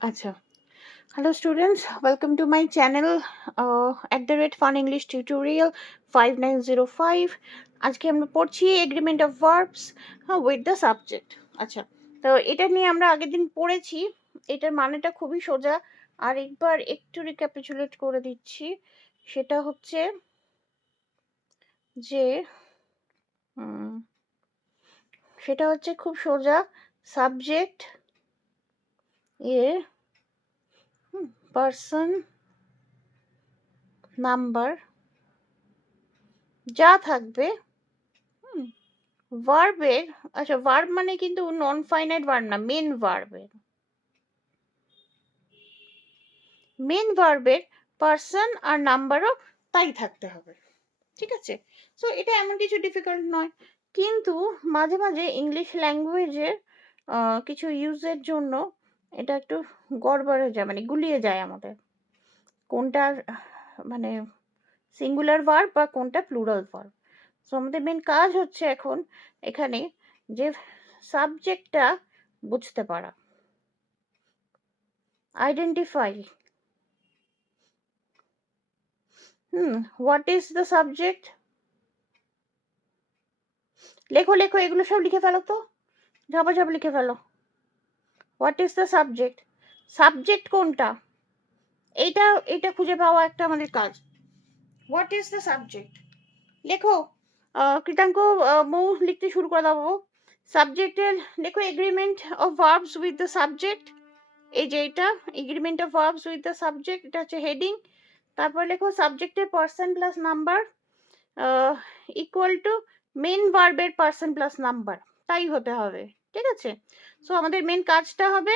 আচ্ছা, hello students, welcome to my channel at the rate Fun English Tutorial 5905. আজকে আমরা পড়ছি agreement of verbs with the subject. আচ্ছা, তো এটা নিয়ে আমরা আগের দিন পড়েছি। এটার মানেটা খুবই সোজা, আর একবার একটু রিক্যাপিচুলেট করে দিচ্ছি। সেটা হচ্ছে যে খুব সোজা, সাবজেক্ট এ পার্সন নাম্বার যা থাকবে ভার্বের, আচ্ছা ভার্ব মানে কিন্তু নন ফাইনাইট ভার্ব না, মেন ভার্বের পার্সন আর নাম্বারও তাই থাকতে হবে। ঠিক আছে, সো এটা এমন কিছু ডিফিকাল্ট নয়, কিন্তু মাঝে মাঝে ইংলিশ ল্যাঙ্গুয়েজের কিছু ইউজের জন্য এটা একটু গড়বড় হয়ে যায়, মানে গুলিয়ে যায় আমাদের, কোনটা মানে সিঙ্গুলার ভার্ব বা কোনটা প্লুরাল ভার্ব। সো আমাদের মেন কাজ হচ্ছে এখন এখানে যে সাবজেক্টটা বুঝতে পারা, identify what is the subject. লেখো লেখো, এগুলো সব লিখে ফেলো, তো ঝপাঝপ লিখে ফেলো। What is the subject, subject কোনটা, এইটা এটা খুঁজে পাওয়া একটা আমাদের কাজ। হোয়াট ইজ দ্য সাবজেক্ট লেখো। কৃতাঙ্ক, মৌ লিখতে শুরু করে দাও। সাবজেক্টের লেখো agreement of verbs with the subject. এই যে এটা agreement of verbs with the subject, এটা হচ্ছে হেডিং। তারপর লেখো সাবজেক্টের person plus number equal to main ভার্বের পার্সন প্লাস নাম্বার, তাই হতে হবে। ঠিক আছে, সো আমাদের মেন কাজটা হবে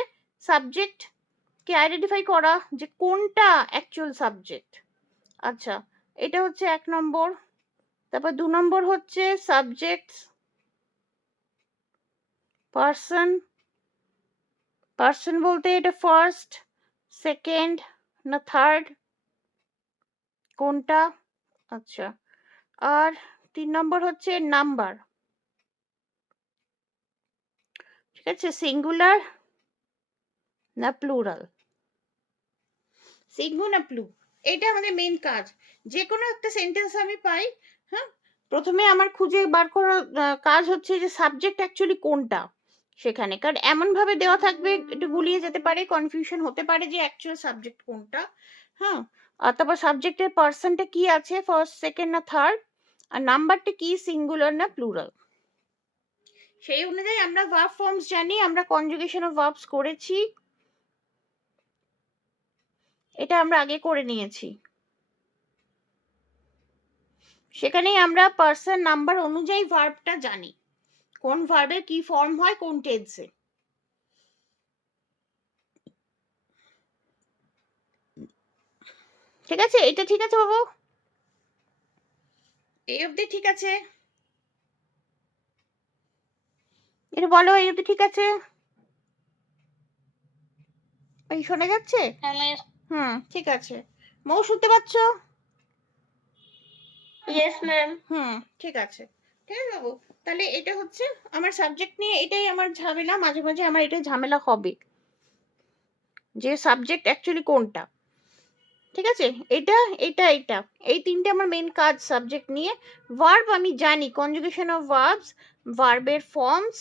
সাবজেক্টকে আইডেন্টিফাই করা যে কোনটা অ্যাকচুয়াল সাবজেক্ট। আচ্ছা, এটা হচ্ছে 1 নম্বর। তারপর 2 নম্বর হচ্ছে সাবজেক্ট পার্সন, পার্সন বলতে এটা ফার্স্ট, সেকেন্ড না থার্ড, কোনটা। আচ্ছা, আর 3 নম্বর হচ্ছে নাম্বার। ঠিক আছে, সিঙ্গুলার না প্লুরাল, সিঙ্গু না প্লু, এটা আমাদের মেন কাজ। যে কোনো একটা সেন্টেন্স আমি পাই, হ্যাঁ, প্রথমে আমার খুঁজে বার করার কাজ হচ্ছে যে সাবজেক্ট অ্যাকচুয়ালি কোনটা সেখানে, কারণ এমন ভাবে দেওয়া থাকবে একটু গুলিয়ে যেতে পারে, কনফিউশন হতে পারে যে অ্যাকচুয়াল সাবজেক্ট কোনটা। হ্যাঁ, আর তারপর সাবজেক্টের পার্সনটা কি আছে, ফার্স্ট সেকেন্ড না থার্ড, আর নাম্বারটা কি সিঙ্গুলার না প্লুরাল। সেই অনুযায়ী আমরা ভার্ব ফর্মস জানি, আমরা কনজুগেশন অফ ভার্বস করেছি, এটা আমরা আগে করে নিয়েছি। সেখানেই আমরা পার্সন নাম্বার অনুযায়ী ভার্বটা জানি, কোন ভার্বের কি ফর্ম হয় কোন টেন্সে। ঠিক আছে, এটা ঠিক আছে বাবু, এই অবধি ঠিক আছে, এটা বলো এই অবধি ঠিক আছে, এই শোনা যাচ্ছে? ঠিক আছে, মৌ শুনতে পাচ্ছ? Yes ma'am. ঠিক আছে, ঠিক আছে বাবু। তাহলে এটা হচ্ছে আমার সাবজেক্ট নিয়ে, এটাই আমার ঝামেলা, মাঝে মাঝে আমার এটা ঝামেলা হবে যে সাবজেক্ট অ্যাকচুয়ালি কোনটা। ঠিক আছে, এটা এটা এটা এই তিনটে আমার মেন কাজ সাবজেক্ট নিয়ে। ভার্ব আমি জানি, কনজুগেশন অফ ভার্বস, ভার্বের ফর্মস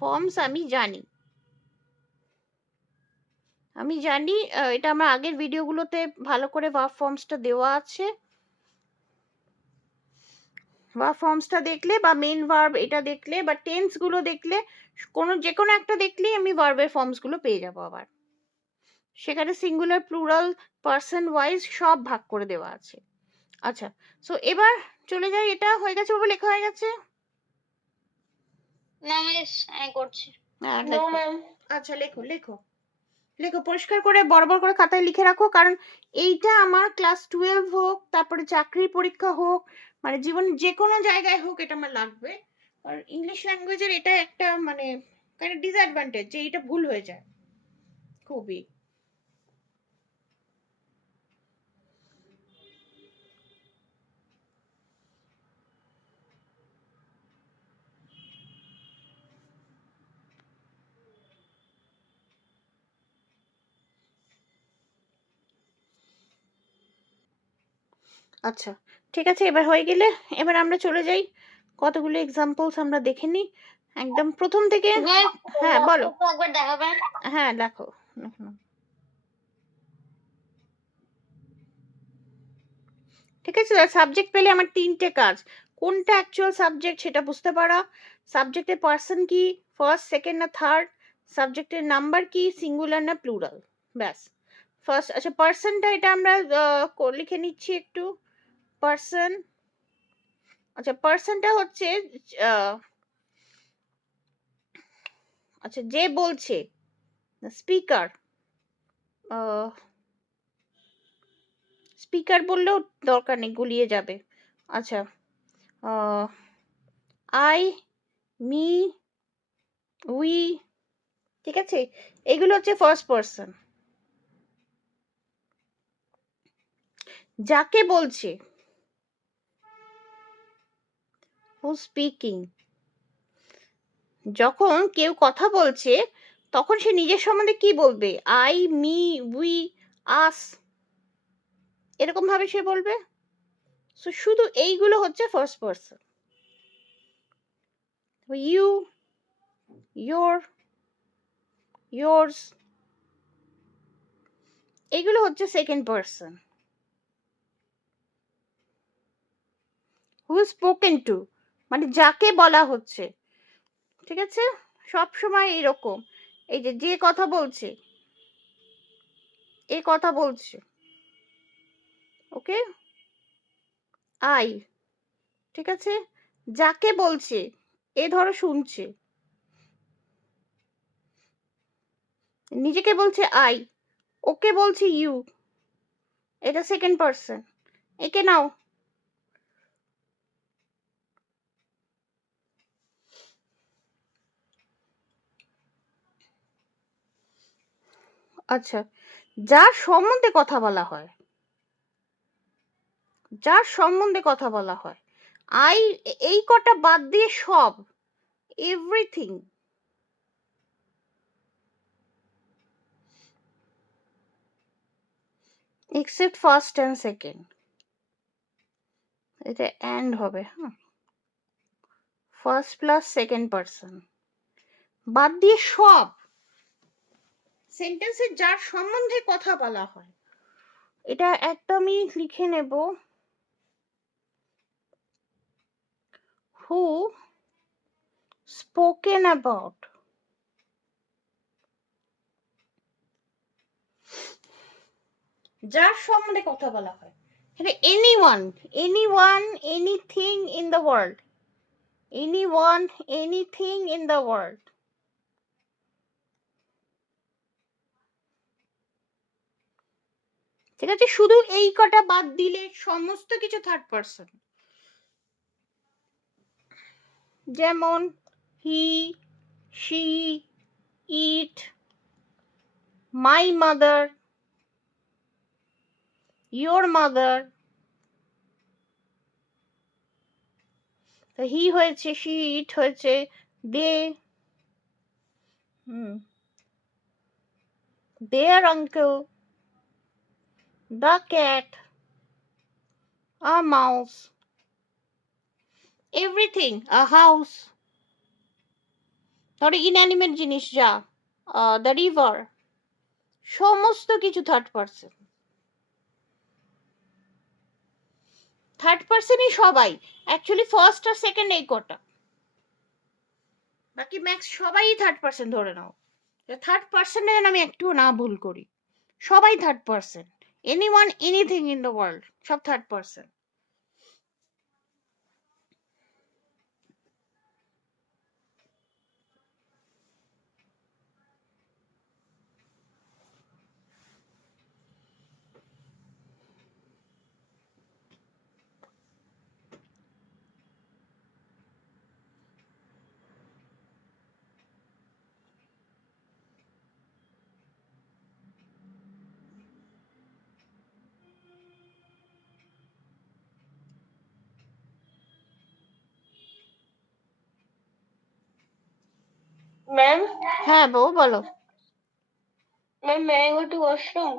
ফর্মস আমি জানি, এটা আমার আগের ভিডিওগুলোতে ভালো করে ভার্ব ফর্মসটা দেওয়া আছে। ভার্ব ফর্মসটা দেখলে বা মেন ভার্ব এটা দেখলে বা টেন্স গুলো দেখলে, যে কোনো একটা দেখলেই আমি ভার্বের ফর্মস গুলো পেয়ে যাবো। আবার সেখানে সিঙ্গুলার প্লুরাল পার্সন ওয়াইজ সব ভাগ করে দেওয়া আছে। আচ্ছা, সো এবার চলে যাই, এটা হয়ে গেছে বাবু, লেখা হয়ে গেছে? না মিস, আমি করছি। No ma'am. আচ্ছা, লেখো লেখো লেখো, পরিষ্কার করে বড় বড় করে খাতায় লিখে রাখো, কারণ এইটা আমার ক্লাস 12 হোক, তারপরে চাকরির পরীক্ষা হোক, মানে জীবন যে কোনো জায়গায় হোক এটা আমার লাগবে। আর ইংলিশ ল্যাঙ্গুয়েজের এটা একটা মানে ডিসঅ্যাডভান্টেজ যে এটা ভুল হয়ে যায় খুবই। আচ্ছা, ঠিক আছে, এবার হয়ে গেলে এবার আমরা চলে যাই, কতগুলো এক্সাম্পলস আমরা দেখে নিই একদম প্রথম থেকে। ম্যাম হ্যাঁ বলো। মতলবটা একবার দেখাবেন। হ্যাঁ দেখো। ঠিক আছে, সাবজেক্ট পেলে আমার তিনটে কাজ, কোনটা অ্যাকচুয়াল সাবজেক্ট সেটা বুঝতে পারা, সাবজেক্টের পার্সন কি, ফার্স্ট সেকেন্ড না থার্ড, সাবজেক্টের নাম্বার কি, সিঙ্গুলার না প্লুরাল, ব্যাস। ফার্স্ট, আচ্ছা পার্সনটা এটা আমরা লিখে নিচ্ছি একটু, পার্সন। আচ্ছা পার্সনটা হচ্ছে আচ্ছা যে বলছে, স্পিকার, স্পিকার বললেও দরকার নেই, গুলিয়ে যাবে। আচ্ছা, আই, মি, উই, ঠিক আছে, এগুলো হচ্ছে ফার্স্ট পার্সন। যাকে বলছে, হু স্পিকিং, যখন কেউ কথা বলছে তখন সে নিজের সম্বন্ধে কি বলবে, আই, মি, উই, আস, এরকম ভাবে সে বলবে। সো শুধু এইগুলো হচ্ছে first person. You, your, yours, এগুলো হচ্ছে second person. Who spoken to, মানে যাকে বলা হচ্ছে, ঠিক আছে, সব সময় এরকম, এই যে যে কথা বলছে, এ কথা বলছে, ওকে, আই, ঠিক আছে, যাকে বলছে, এ ধরো শুনছে, নিজেকে বলছে আই, ওকে বলছে ইউ, এটা সেকেন্ড পার্সন, একে নাও। আচ্ছা, যার সম্বন্ধে কথা বলা হয়, যার সম্বন্ধে কথা বলা হয়, আই, এই কটা বাদ দিয়ে সব, everything, except first and second, এটা অ্যান্ড হবে, হ্যাঁ, ফার্স্ট প্লাস সেকেন্ড পার্সন, বাদ দিয়ে সব সেন্টেন্সে যার সম্বন্ধে কথা বলা হয়, এটা একদমই লিখে নেব, হু স্পোকেন অ্যাবাউট, যার সম্বন্ধে কথা বলা হয়, anyone, anyone, anything in the world, anyone, anything in the world, ঠিক আছে, শুধু এই কটা বাদ দিলে সমস্ত কিছু থার্ড পার্সন, যেমন he, she, it, my mother, your mother, he হয়েছে, শি, ইট হয়েছে, they, their uncle, the cat, a mouse, everything, a house, ধরো ইনঅ্যানিমেট জিনিস যা, দ্য রিভার, সমস্ত কিছু থার্ড পার্সন, থার্ড পার্সনই সবাই, অ্যাকচুয়ালি ফার্স্ট আর সেকেন্ড এই কটা, বাকি ম্যাক্স সবাই থার্ড পার্সন ধরে নাও, থার্ড পার্সনে যেন আমি একটুও না ভুল করি, সবাই third person, anyone, anything in the world, সব থার্ড পার্সন। ম্যাম, হ্যাঁ বউ বলো। Ma'am, may I go to washroom?